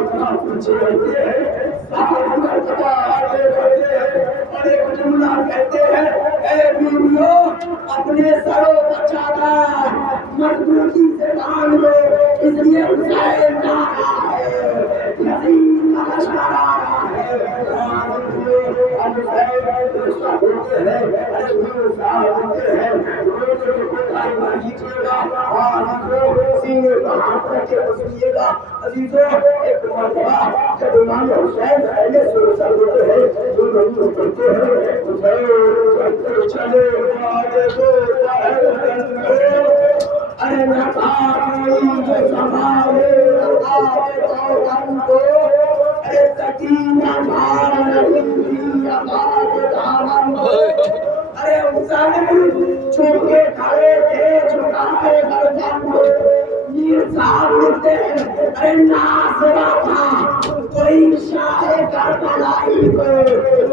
पीछे रहते हैं और एक जुमला कहते हैं, ए बीवियों अपने सरों का चादर मजबूती से बांध लो, इसलिए हुसैन जा रहा है, यजीद का लश्कर आ रहा है। अब गुस्सा होते हैं, अरे गुस्सा होते हैं, सीने पर हाथ रख के सुनिएगा अजीजों। एक मरतबा जब इमाम हुसैन पहले सुरक्षा होते हैं जो लोग करते हैं हुसैन चले आगे को अरे न जो संभाले आगे तो हमको अरे सकीना भार नहीं थी आबाद दामन अरे हुसैन छुपके खड़े थे झुकाए गर्दन को मीर साहब लिखते हैं अरे नासरा था कोई शाह करबलाई को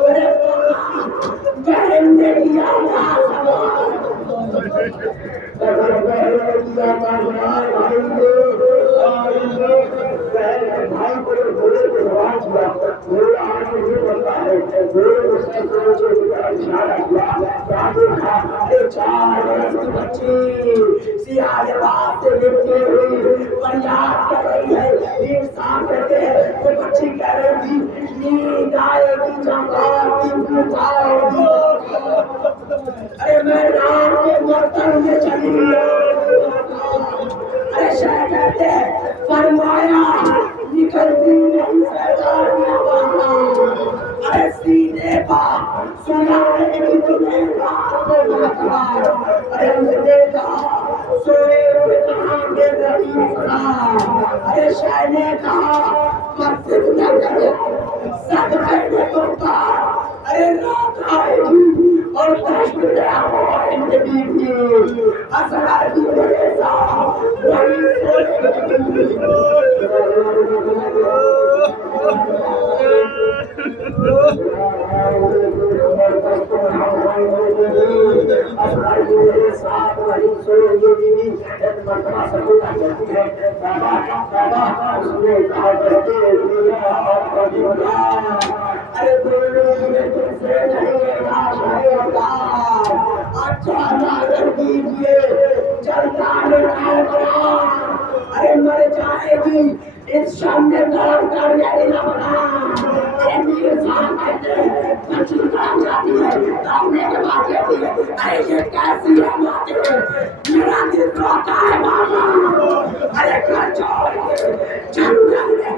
अरे बहन ने किया भाई को बोले तो सवाल किया बोले आज ये बनता है बोले उसने सोचे इशारा किया चार वर्ष की बच्ची सियाह लिबास से लिपटी हुई फरियाद कर रही है। वीर साहब कहते हैं वो बच्ची कह रही थी नींद आएगी जब आपकी पुकारोगी अरे मैं राम के मर्तन में चली अरे शाह कहते हैं फरमाया निकलती नहीं सरदार अरे सीने पर सुनाएगी तुम्हें रात को बतला अरे उसने कहा सोए हुए कहाँ गिर रही अरे शाह ने कहा मस्जिद न करे सब कहने को कहा अरे रात आएगी और कष्ट दे बीवी असरा की बरेसा अरे मर जाएगी इस शाम में गरम कर देना बना अरे मीर साहब कहते हैं बच्ची गरम जाती है तबने के बाद कहती है अरे ये कैसी है बात है मेरा दिल रोता है बाबा अरे घर छोड़ के जंगल में